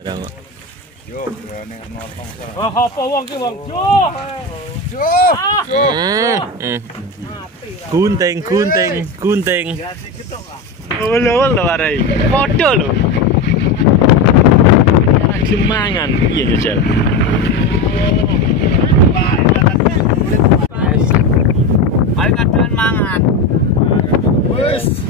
Yo, ning nonton. Oh, apa wong ki wong? Jo. Gunting. Lho warai. Padha lho. Semangan iya jajal. Ayo kadoan mangan. Wis.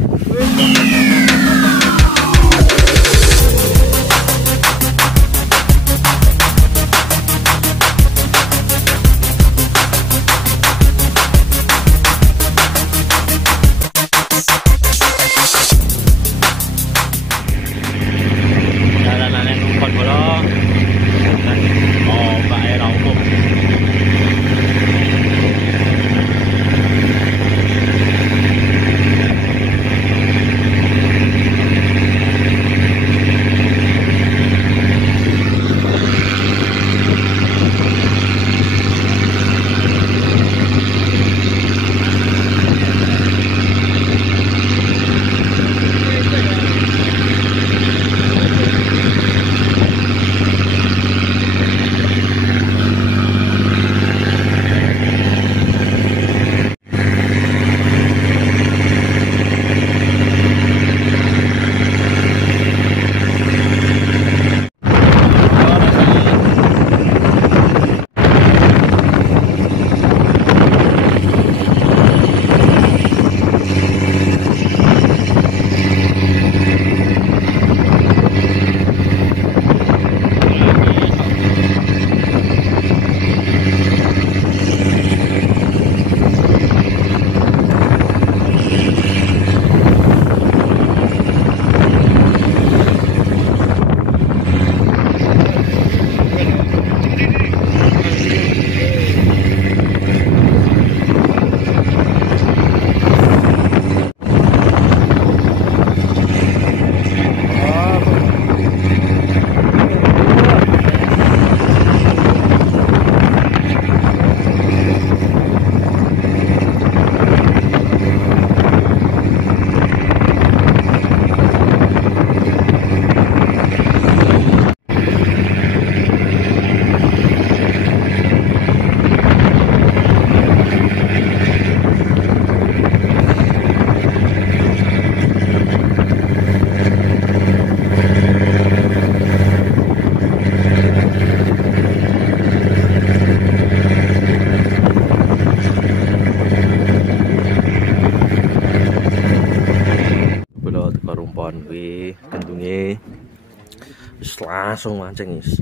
Langsung mancing is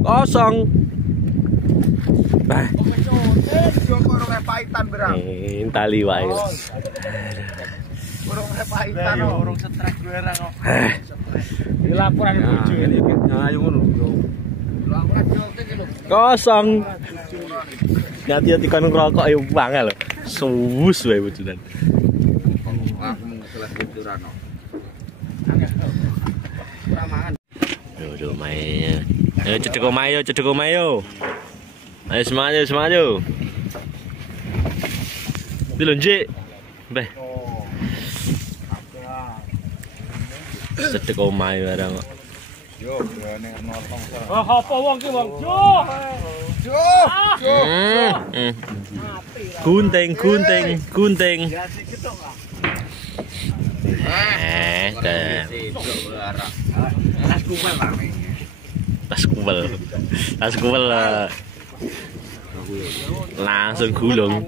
kosong. Bah, tali wae. Urung repaitan, urung setrek barang kok. Iki laporan bojo. Ayo ngono. Kosong. Hati-hati kan ngerokok ayo bangel. Suwus wae bojonan. Aku ngeselah bocoran kok. Yo main. Ayo cedek omayo. Ayo semangat. Dilonjek. Beh. Cedek omayo barang kok. Yo, ning nonton. Oh, apa wong ki wong? Jo. Gunting. Tas kumpul lah. Langsung gulung.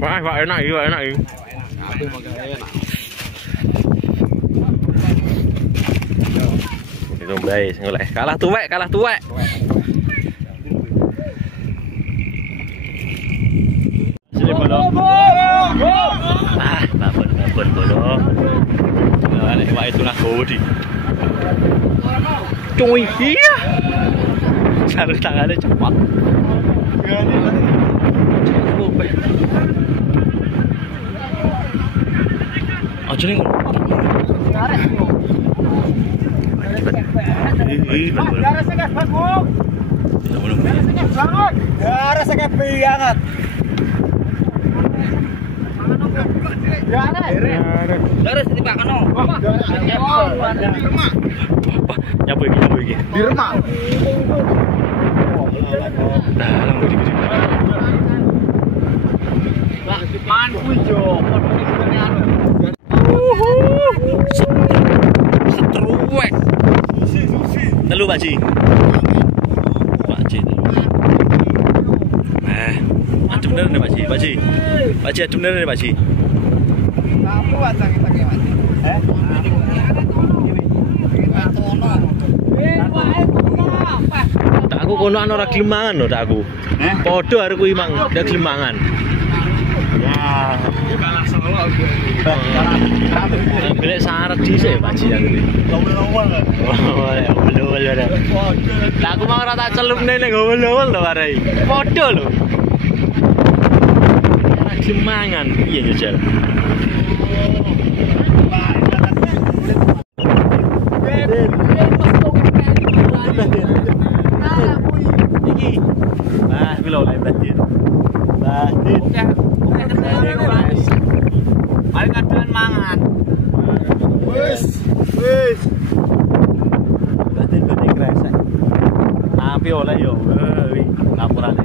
Wah, enak ini. Itu baik, ngoleh. Kalah tuwek. Sini bodoh. Babon bodoh. Nek wae itu lah godi. Cuy, iya. Sarung tangannya cepat. Aja nih. Darah sakit banget. Terus ditimpakan no. Nyapu iki. Di rumah. Nah, lang gede. Man kuwi yo. Setruwek. Telu Pak Ji. Pak Ji telu. Adem bener nih Pak Ji. Pak Ji adem bener nih Pak Ji. Kamu aja kita ke Mas. Tak aku kono ana ora klimangan lho tak aku. Padha arek kuwi mang ndak klimangan. Ya, Kalah Solo. golek syarat dhisik Pak Ji aku. Lowel-lowel. Oh, ya belum. Lah aku mau ora tak celupne ning gowel-gowel lho arek. Padha lho. Ora klimangan piye njajal. Iki. Nah, kuwi lho lek Batin. Paling kadoan mangan. Wis. Batin kresek. Tapi oleh yo, lapurane.